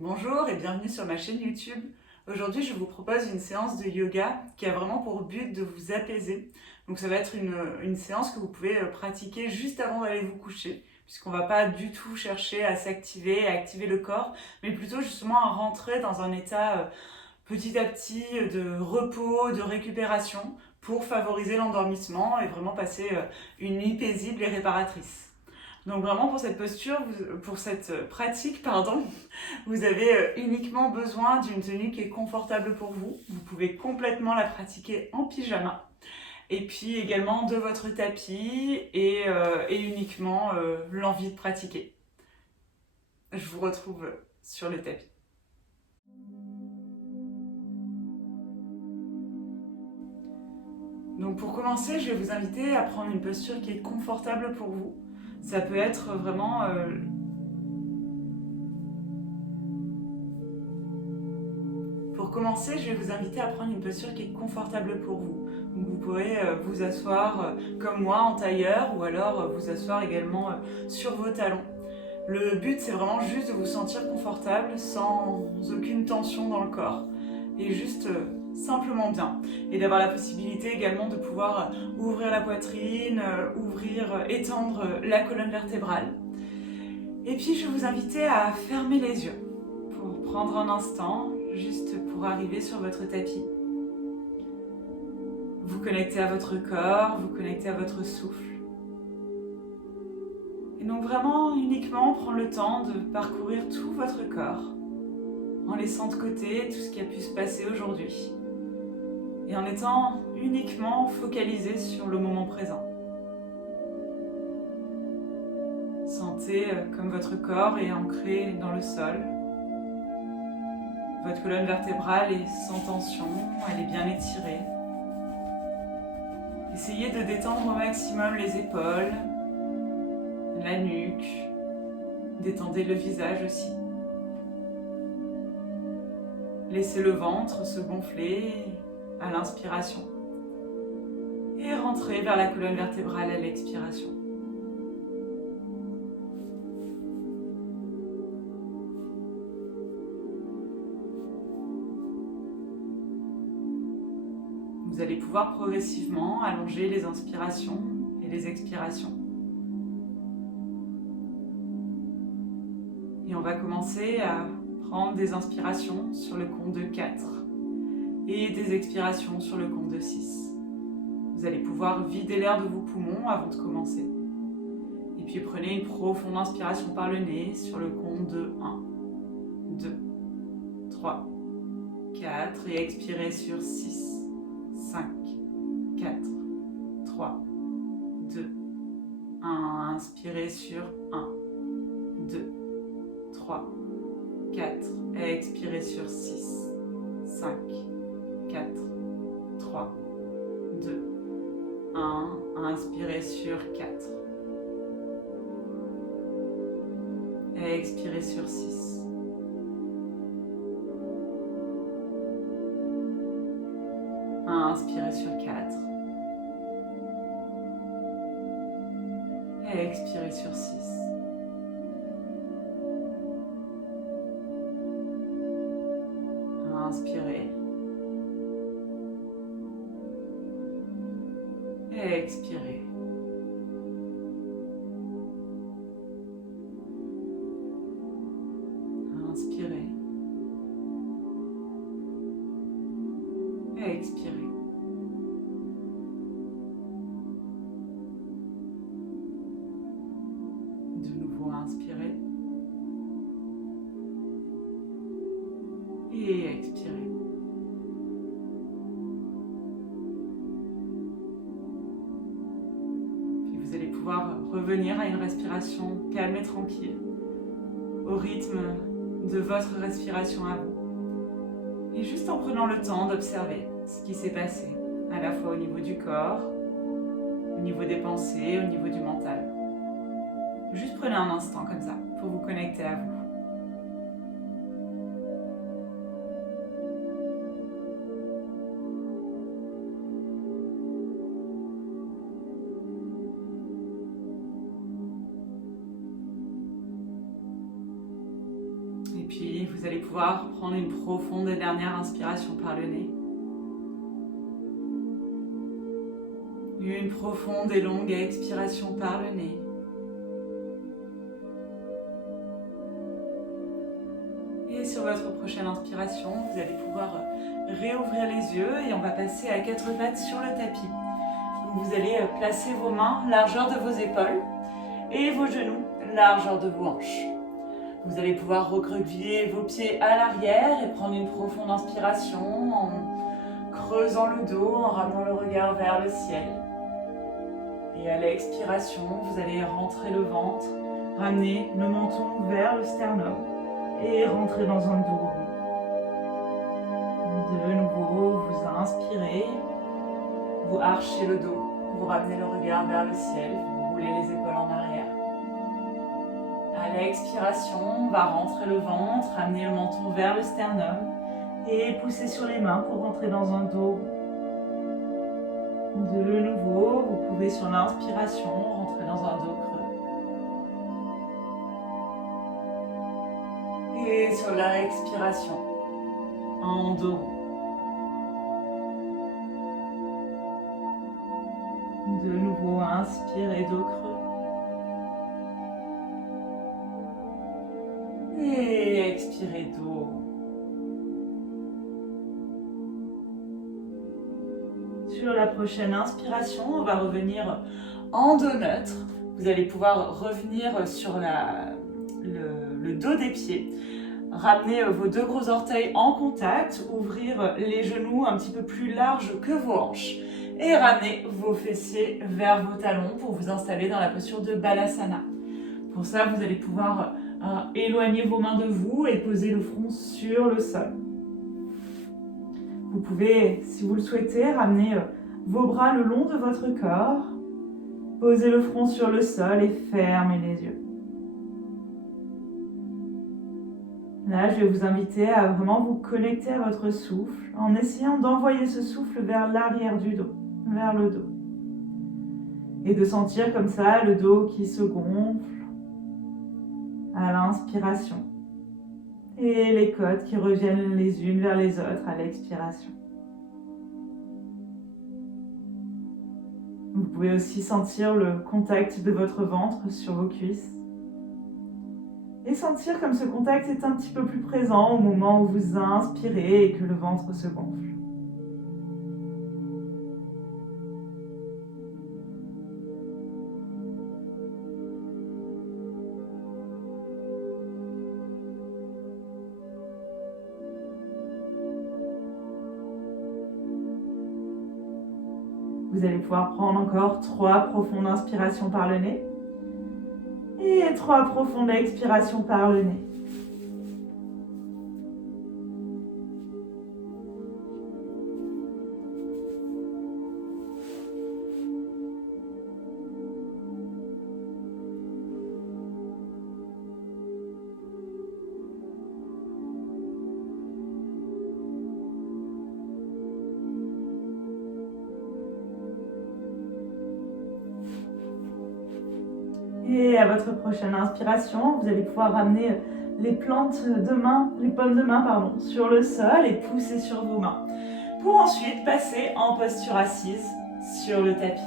Bonjour et bienvenue sur ma chaîne YouTube. Aujourd'hui, je vous propose une séance de yoga qui a vraiment pour but de vous apaiser. Donc ça va être une séance que vous pouvez pratiquer juste avant d'aller vous coucher, puisqu'on ne va pas du tout chercher à s'activer, à activer le corps, mais plutôt justement à rentrer dans un état petit à petit de repos, de récupération pour favoriser l'endormissement et vraiment passer une nuit paisible et réparatrice. Donc vraiment pour cette posture, pour cette pratique, pardon, vous avez uniquement besoin d'une tenue qui est confortable pour vous. Vous pouvez complètement la pratiquer en pyjama. Et puis également de votre tapis et uniquement l'envie de pratiquer. Je vous retrouve sur le tapis. Donc pour commencer, je vais vous inviter à prendre une posture qui est confortable pour vous. Ça peut être vraiment Pour commencer, je vais vous inviter à prendre une posture qui est confortable pour vous. Donc vous pourrez vous asseoir comme moi en tailleur ou alors vous asseoir également sur vos talons. Le but, c'est vraiment juste de vous sentir confortable sans aucune tension dans le corps et juste simplement bien. Et d'avoir la possibilité également de pouvoir ouvrir la poitrine, étendre la colonne vertébrale. Et puis, je vais vous inviter à fermer les yeux pour prendre un instant, juste pour arriver sur votre tapis. Vous connectez à votre corps, vous connectez à votre souffle. Et donc vraiment uniquement prendre le temps de parcourir tout votre corps en laissant de côté tout ce qui a pu se passer aujourd'hui et en étant uniquement focalisé sur le moment présent. Sentez comme votre corps est ancré dans le sol. Votre colonne vertébrale est sans tension, elle est bien étirée. Essayez de détendre au maximum les épaules, la nuque, détendez le visage aussi. Laissez le ventre se gonfler à l'inspiration et rentrez vers la colonne vertébrale à l'expiration. Vous allez pouvoir progressivement allonger les inspirations et les expirations. Et on va commencer à prendre des inspirations sur le compte de 4 et des expirations sur le compte de 6. Vous allez pouvoir vider l'air de vos poumons avant de commencer. Et puis prenez une profonde inspiration par le nez sur le compte de 1, 2, 3, 4 et expirez sur 6, 5, 4, 3, 2, 1. Inspirez sur 1, 2, 3, 4 et expirez sur 6, 5, 4, 3, 2, 1. Inspirez sur 4 et expirez sur 6. Inspirez sur 4 et expirez sur 6. Inspirez et expirez. Inspirez et expirez. De nouveau, inspirez et expirez. Puis vous allez pouvoir revenir à une respiration calme et tranquille, au rythme de votre respiration à vous. Et juste en prenant le temps d'observer ce qui s'est passé, à la fois au niveau du corps, au niveau des pensées, au niveau du mental. Juste prenez un instant comme ça pour vous connecter à vous. puis vous allez pouvoir prendre une profonde et dernière inspiration par le nez. Une profonde et longue expiration par le nez. Et sur votre prochaine inspiration, vous allez pouvoir réouvrir les yeux et on va passer à quatre pattes sur le tapis. Donc vous allez placer vos mains largeur de vos épaules et vos genoux largeur de vos hanches. Vous allez pouvoir recroqueviller vos pieds à l'arrière et prendre une profonde inspiration en creusant le dos, en ramenant le regard vers le ciel. Et à l'expiration, vous allez rentrer le ventre, ramener le menton vers le sternum et rentrer dans un dos rond. De nouveau, vous inspirez, vous archez le dos, vous ramenez le regard vers le ciel, vous roulez les épaules en arrière. À l'expiration, on va rentrer le ventre, ramener le menton vers le sternum et pousser sur les mains pour rentrer dans un dos rond. De nouveau, vous pouvez sur l'inspiration rentrer dans un dos creux. Et sur la expiration, en dos rond. De nouveau, inspirez, dos creux. Et expirez, dos rond. Sur la prochaine inspiration, on va revenir en dos neutre. Vous allez pouvoir revenir sur le dos des pieds. Ramener vos deux gros orteils en contact, ouvrir les genoux un petit peu plus larges que vos hanches et ramener vos fessiers vers vos talons pour vous installer dans la posture de Balasana. Pour ça, vous allez pouvoir éloigner vos mains de vous et poser le front sur le sol. Vous pouvez, si vous le souhaitez, ramener vos bras le long de votre corps, poser le front sur le sol et fermer les yeux. Là, je vais vous inviter à vraiment vous connecter à votre souffle en essayant d'envoyer ce souffle vers l'arrière du dos, vers le dos. Et de sentir comme ça le dos qui se gonfle à l'inspiration et les côtes qui reviennent les unes vers les autres à l'expiration. Vous pouvez aussi sentir le contact de votre ventre sur vos cuisses. Et sentir comme ce contact est un petit peu plus présent au moment où vous inspirez et que le ventre se gonfle. Vous allez pouvoir prendre encore 3 profondes inspirations par le nez. Et 3 profondes expirations par le nez. Et à votre prochaine inspiration, vous allez pouvoir ramener les paumes de main sur le sol et pousser sur vos mains. Pour ensuite passer en posture assise sur le tapis.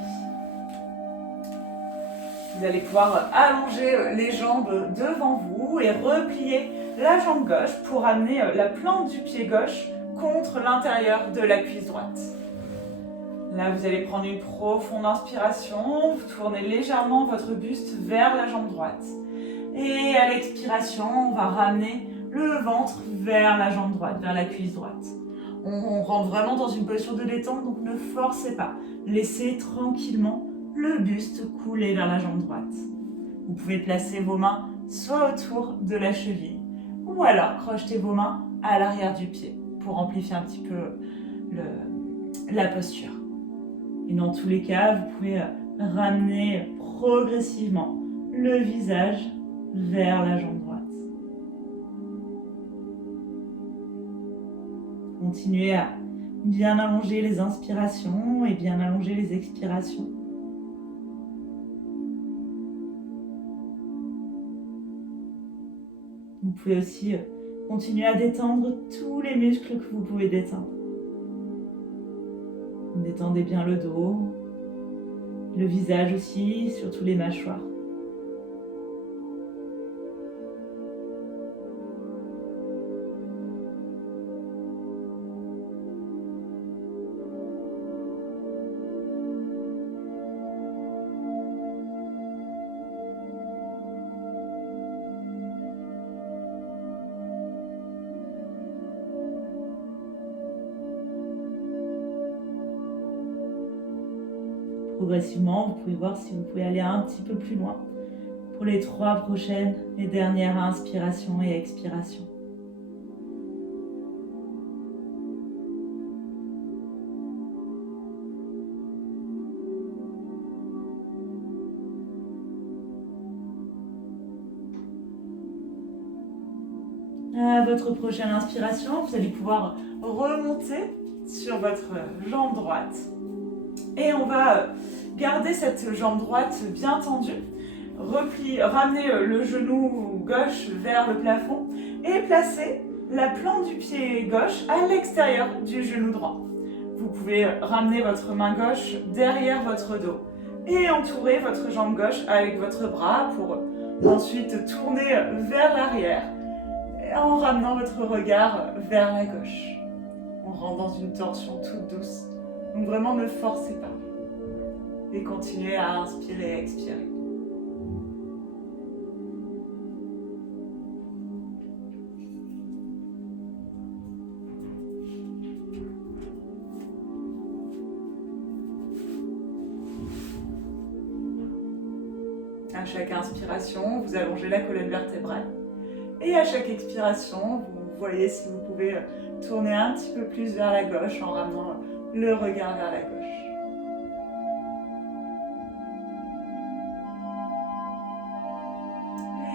Vous allez pouvoir allonger les jambes devant vous et replier la jambe gauche pour amener la plante du pied gauche contre l'intérieur de la cuisse droite. Là, vous allez prendre une profonde inspiration, vous tournez légèrement votre buste vers la jambe droite. Et à l'expiration, on va ramener le ventre vers la jambe droite, vers la cuisse droite. On rentre vraiment dans une posture de détente, donc ne forcez pas. Laissez tranquillement le buste couler vers la jambe droite. Vous pouvez placer vos mains soit autour de la cheville, ou alors crochetez vos mains à l'arrière du pied pour amplifier un petit peu la posture. Et dans tous les cas, vous pouvez ramener progressivement le visage vers la jambe droite. Continuez à bien allonger les inspirations et bien allonger les expirations. Vous pouvez aussi Continuez à détendre tous les muscles que vous pouvez détendre. Détendez bien le dos, le visage aussi, surtout les mâchoires. Progressivement, vous pouvez voir si vous pouvez aller un petit peu plus loin pour les 3 prochaines et dernières inspirations et expirations. À votre prochaine inspiration, vous allez pouvoir remonter sur votre jambe droite. Et on va garder cette jambe droite bien tendue. Ramener le genou gauche vers le plafond et placer la plante du pied gauche à l'extérieur du genou droit. Vous pouvez ramener votre main gauche derrière votre dos et entourer votre jambe gauche avec votre bras pour ensuite tourner vers l'arrière en ramenant votre regard vers la gauche. On rentre dans une torsion toute douce. Donc vraiment ne forcez pas. Et continuez à inspirer et expirer. À chaque inspiration, vous allongez la colonne vertébrale. Et à chaque expiration, vous voyez si vous pouvez tourner un petit peu plus vers la gauche en ramenant le regard vers la gauche.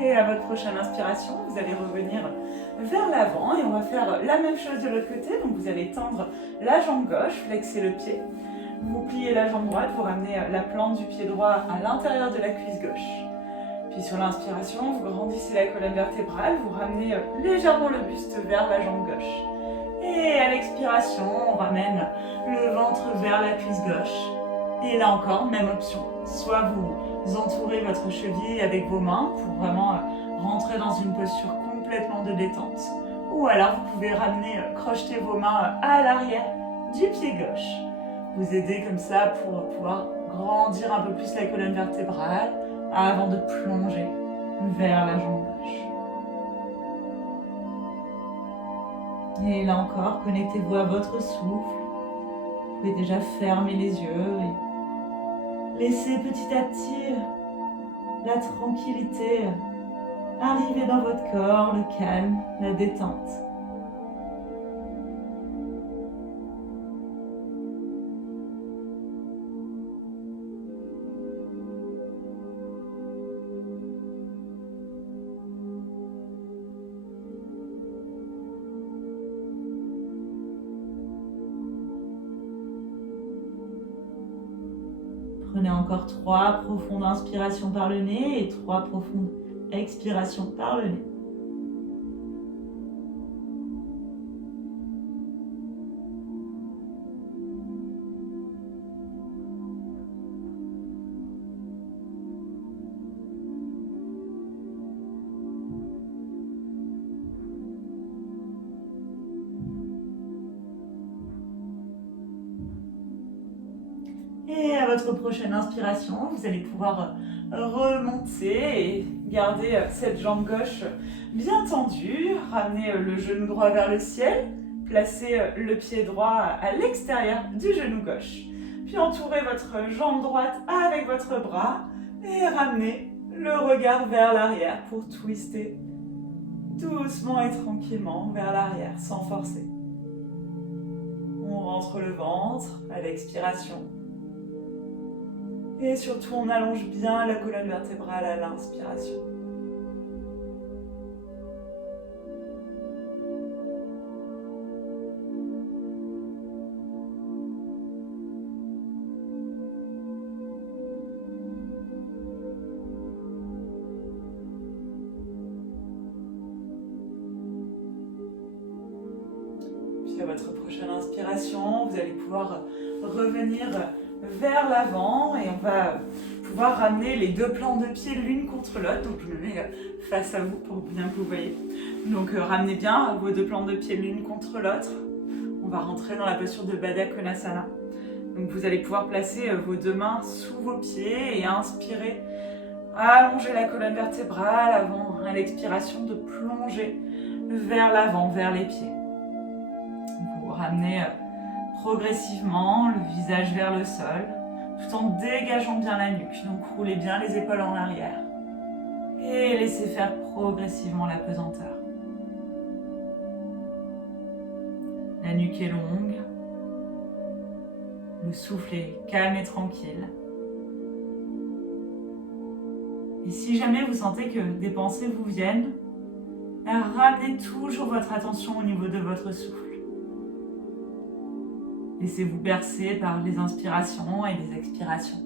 Et à votre prochaine inspiration, vous allez revenir vers l'avant et on va faire la même chose de l'autre côté. Donc vous allez tendre la jambe gauche, flexer le pied. Vous pliez la jambe droite, vous ramenez la plante du pied droit à l'intérieur de la cuisse gauche. Puis sur l'inspiration, vous grandissez la colonne vertébrale, vous ramenez légèrement le buste vers la jambe gauche. Et à l'expiration, on ramène le ventre vers la cuisse gauche. Et là encore, même option. Soit vous entourez votre cheville avec vos mains pour vraiment rentrer dans une posture complètement de détente. Ou alors vous pouvez ramener, crocheter vos mains à l'arrière du pied gauche. Vous aider comme ça pour pouvoir grandir un peu plus la colonne vertébrale avant de plonger vers la jambe gauche. Et là encore, connectez-vous à votre souffle. Vous pouvez déjà fermer les yeux et laisser petit à petit la tranquillité arriver dans votre corps, le calme, la détente. Prenez encore 3 profondes inspirations par le nez et 3 profondes expirations par le nez. Et à votre prochaine inspiration, vous allez pouvoir remonter et garder cette jambe gauche bien tendue. Ramener le genou droit vers le ciel. Placez le pied droit à l'extérieur du genou gauche. Puis entourez votre jambe droite avec votre bras et ramenez le regard vers l'arrière pour twister doucement et tranquillement vers l'arrière sans forcer. On rentre le ventre à l'expiration. Et surtout, on allonge bien la colonne vertébrale à l'inspiration. Puis à votre prochaine inspiration, vous allez pouvoir revenir vers l'avant et on va pouvoir ramener les deux plans de pied l'une contre l'autre. Donc je me mets face à vous pour bien que vous voyez. Donc ramenez bien vos deux plans de pied l'une contre l'autre. On va rentrer dans la posture de Baddha Konasana. Donc vous allez pouvoir placer vos deux mains sous vos pieds et inspirer. Allongez la colonne vertébrale avant à l'expiration de plonger vers l'avant, vers les pieds. Vous ramenez progressivement le visage vers le sol, tout en dégageant bien la nuque. Donc roulez bien les épaules en arrière et laissez faire progressivement la pesanteur. La nuque est longue, le souffle est calme et tranquille. Et si jamais vous sentez que des pensées vous viennent, ramenez toujours votre attention au niveau de votre souffle. Laissez-vous bercer par les inspirations et les expirations.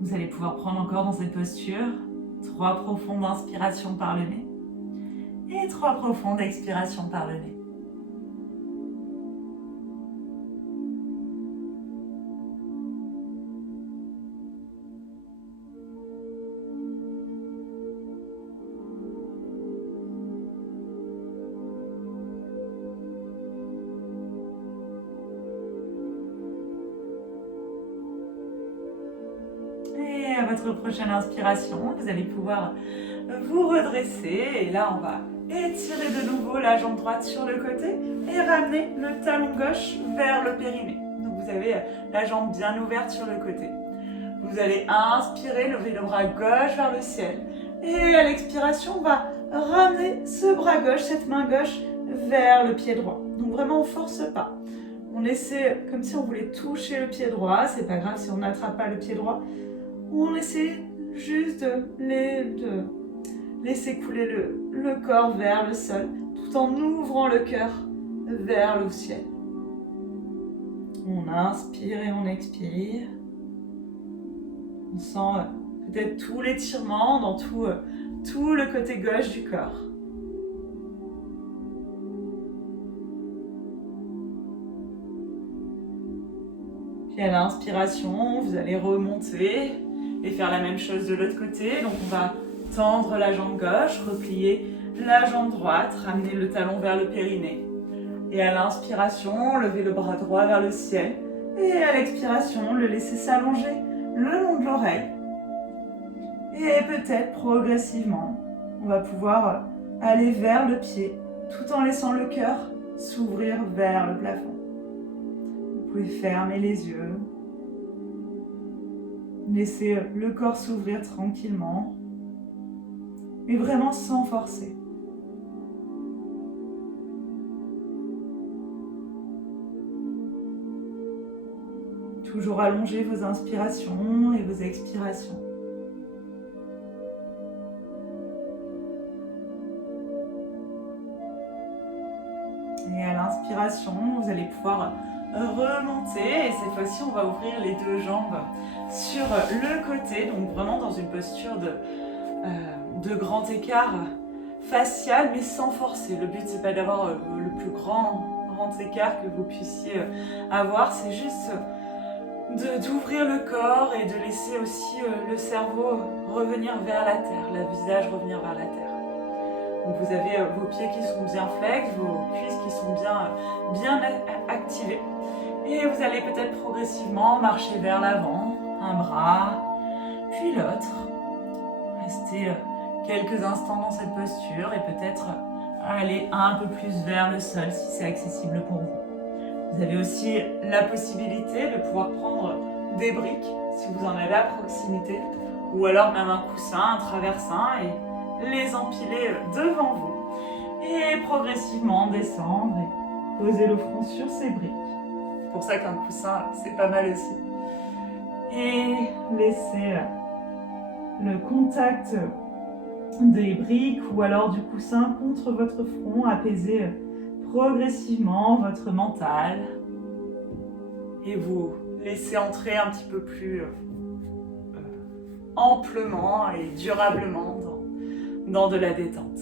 Vous allez pouvoir prendre encore dans cette posture 3 profondes inspirations par le nez et 3 profondes expirations par le nez. Et à votre prochaine inspiration, vous allez pouvoir vous redresser. Et là, on va étirer de nouveau la jambe droite sur le côté et ramener le talon gauche vers le périnée. Donc vous avez la jambe bien ouverte sur le côté. Vous allez inspirer, lever le bras gauche vers le ciel. Et à l'expiration, on va ramener ce bras gauche, cette main gauche, vers le pied droit. Donc vraiment, on ne force pas. On essaie comme si on voulait toucher le pied droit. C'est pas grave si on n'attrape pas le pied droit. On essaie juste de laisser couler le corps vers le sol, tout en ouvrant le cœur vers le ciel. On inspire et on expire. On sent peut-être tout l'étirement dans tout le côté gauche du corps. Puis à l'inspiration, vous allez remonter et faire la même chose de l'autre côté. Donc on va tendre la jambe gauche, replier la jambe droite, ramener le talon vers le périnée. Et à l'inspiration, lever le bras droit vers le ciel. Et à l'expiration, le laisser s'allonger le long de l'oreille. Et peut-être progressivement, on va pouvoir aller vers le pied, tout en laissant le cœur s'ouvrir vers le plafond. Vous pouvez fermer les yeux. Laissez le corps s'ouvrir tranquillement, mais vraiment sans forcer. Toujours allonger vos inspirations et vos expirations. Et à l'inspiration, vous allez pouvoir remonter et cette fois-ci on va ouvrir les deux jambes sur le côté, donc vraiment dans une posture de grand écart facial mais sans forcer. Le but c'est pas d'avoir le plus grand écart que vous puissiez avoir, c'est juste d'ouvrir le corps et de laisser aussi le cerveau revenir vers la terre, le visage revenir vers la terre. Donc vous avez vos pieds qui sont bien flex, vos cuisses qui sont bien activées. Et vous allez peut-être progressivement marcher vers l'avant, un bras, puis l'autre. Restez quelques instants dans cette posture et peut-être aller un peu plus vers le sol si c'est accessible pour vous. Vous avez aussi la possibilité de pouvoir prendre des briques si vous en avez à proximité, ou alors même un coussin, un traversin et les empiler devant vous. Et progressivement descendre et poser le front sur ces briques. C'est pour ça qu'un coussin, c'est pas mal aussi. Et laissez le contact des briques ou alors du coussin contre votre front. Apaisez progressivement votre mental et vous laissez entrer un petit peu plus amplement et durablement dans de la détente.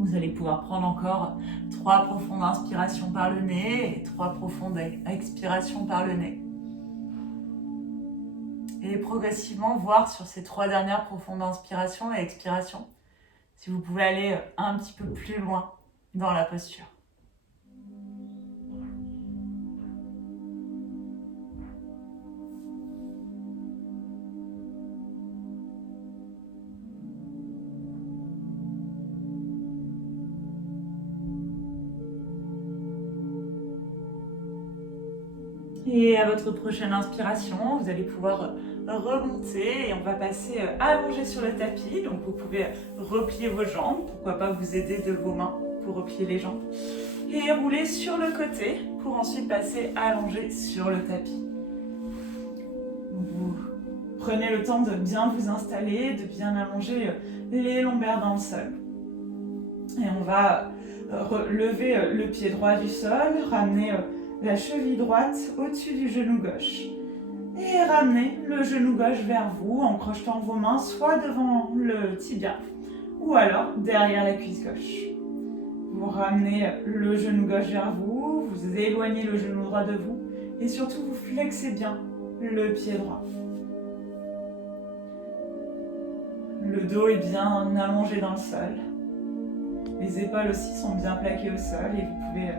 Vous allez pouvoir prendre encore 3 profondes inspirations par le nez et 3 profondes expirations par le nez. Et progressivement voir sur ces 3 dernières profondes inspirations et expirations si vous pouvez aller un petit peu plus loin dans la posture. Et à votre prochaine inspiration, vous allez pouvoir remonter et on va passer allongé sur le tapis. Donc vous pouvez replier vos jambes, pourquoi pas vous aider de vos mains pour replier les jambes. Et rouler sur le côté pour ensuite passer allongé sur le tapis. Vous prenez le temps de bien vous installer, de bien allonger les lombaires dans le sol. Et on va lever le pied droit du sol, ramener la cheville droite au-dessus du genou gauche. Et ramenez le genou gauche vers vous en crochetant vos mains soit devant le tibia ou alors derrière la cuisse gauche. Vous ramenez le genou gauche vers vous, vous éloignez le genou droit de vous et surtout vous flexez bien le pied droit. Le dos est bien allongé dans le sol. Les épaules aussi sont bien plaquées au sol et vous pouvez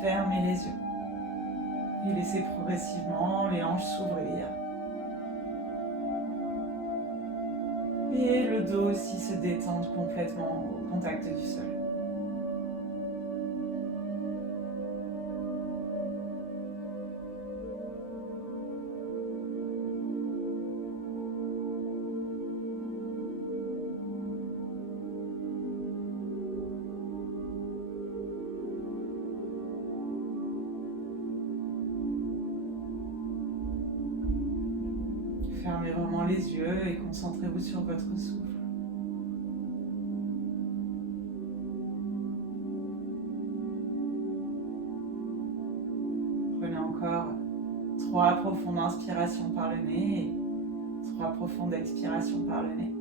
fermer les yeux. Et laissez progressivement les hanches s'ouvrir. Et le dos aussi se détendre complètement au contact du sol. Fermez vraiment les yeux et concentrez-vous sur votre souffle. Prenez encore 3 profondes inspirations par le nez et 3 profondes expirations par le nez.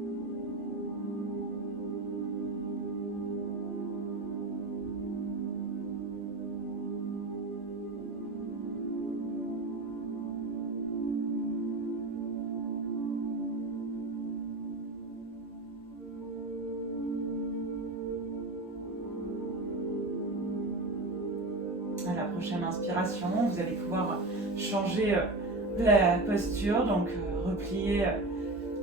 À la prochaine inspiration, vous allez pouvoir changer la posture, donc replier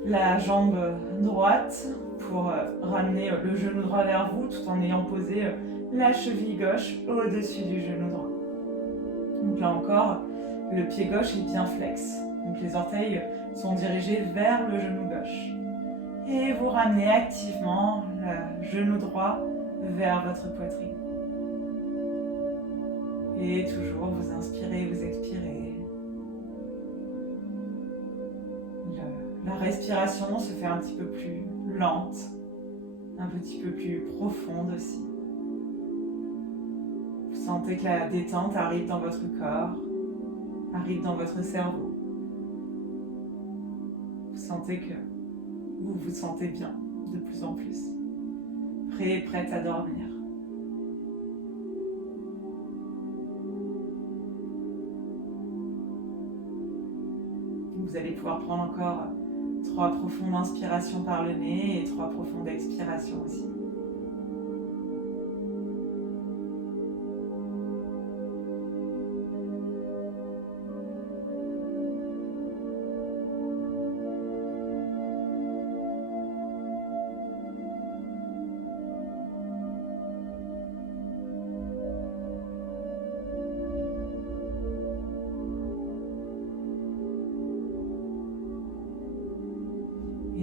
la jambe droite pour ramener le genou droit vers vous tout en ayant posé la cheville gauche au-dessus du genou droit. Donc là encore, le pied gauche est bien flex, donc les orteils sont dirigés vers le genou gauche. Et vous ramenez activement le genou droit vers votre poitrine. Et toujours, vous inspirez, vous expirez. La respiration se fait un petit peu plus lente, un petit peu plus profonde aussi. Vous sentez que la détente arrive dans votre corps, arrive dans votre cerveau. Vous sentez que vous vous sentez bien de plus en plus, prêt et prête à dormir. Vous allez pouvoir prendre encore 3 profondes inspirations par le nez et 3 profondes expirations aussi.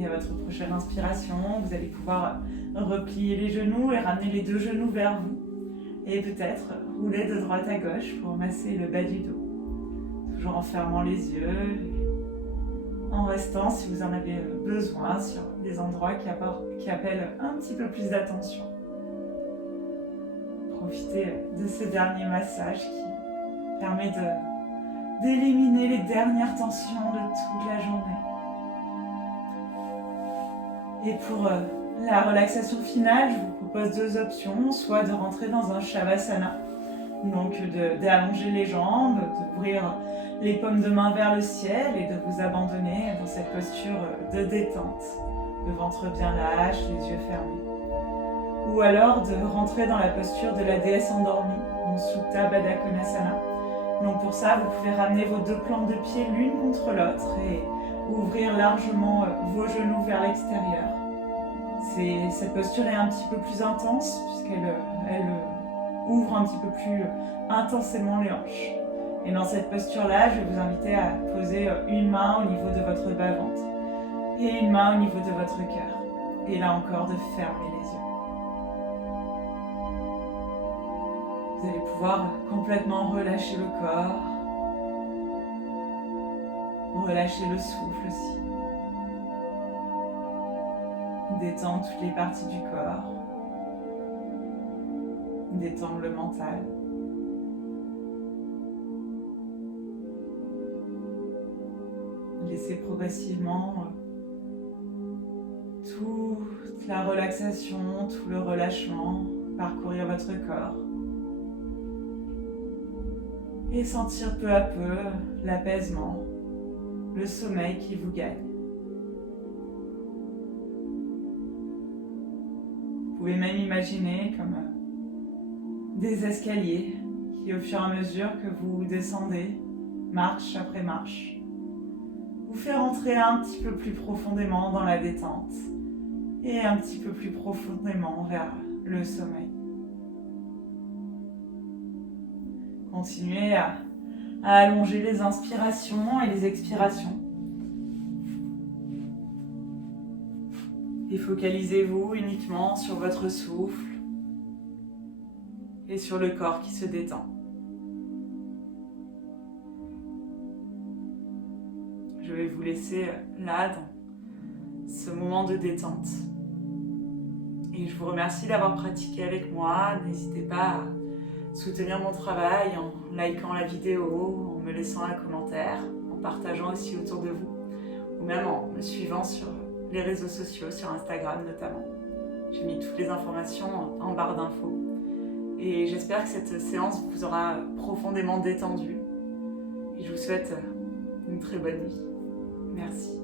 Et à votre prochaine inspiration, vous allez pouvoir replier les genoux et ramener les deux genoux vers vous. Et peut-être rouler de droite à gauche pour masser le bas du dos. Toujours en fermant les yeux, en restant si vous en avez besoin sur des endroits qui appellent un petit peu plus d'attention. Profitez de ce dernier massage qui permet d'éliminer les dernières tensions de toute la journée. Et pour la relaxation finale, je vous propose deux options, soit de rentrer dans un Shavasana, donc d'allonger les jambes, d'ouvrir les paumes de main vers le ciel et de vous abandonner dans cette posture de détente, le ventre bien lâche, les yeux fermés. Ou alors de rentrer dans la posture de la déesse endormie, donc Supta Baddha Konasana. Donc pour ça, vous pouvez ramener vos deux plantes de pied l'une contre l'autre et ouvrir largement vos genoux vers l'extérieur. Cette posture est un petit peu plus intense puisqu'elle ouvre un petit peu plus intensément les hanches. Et dans cette posture-là, je vais vous inviter à poser une main au niveau de votre bas-ventre et une main au niveau de votre cœur. Et là encore, de fermer les yeux. Vous allez pouvoir complètement relâcher le corps, relâcher le souffle aussi. Détendre toutes les parties du corps, détendre le mental. Laissez progressivement toute la relaxation, tout le relâchement parcourir votre corps. Et sentir peu à peu l'apaisement, le sommeil qui vous gagne. Vous pouvez même imaginer comme des escaliers qui, au fur et à mesure que vous descendez, marche après marche, vous fait rentrer un petit peu plus profondément dans la détente et un petit peu plus profondément vers le sommeil. Continuez à allonger les inspirations et les expirations. Et focalisez-vous uniquement sur votre souffle et sur le corps qui se détend. Je vais vous laisser là dans ce moment de détente. Et je vous remercie d'avoir pratiqué avec moi. N'hésitez pas à soutenir mon travail en likant la vidéo, en me laissant un commentaire, en partageant aussi autour de vous, ou même en me suivant sur les réseaux sociaux, sur Instagram notamment. J'ai mis toutes les informations en barre d'infos. Et j'espère que cette séance vous aura profondément détendu. Et je vous souhaite une très bonne nuit. Merci.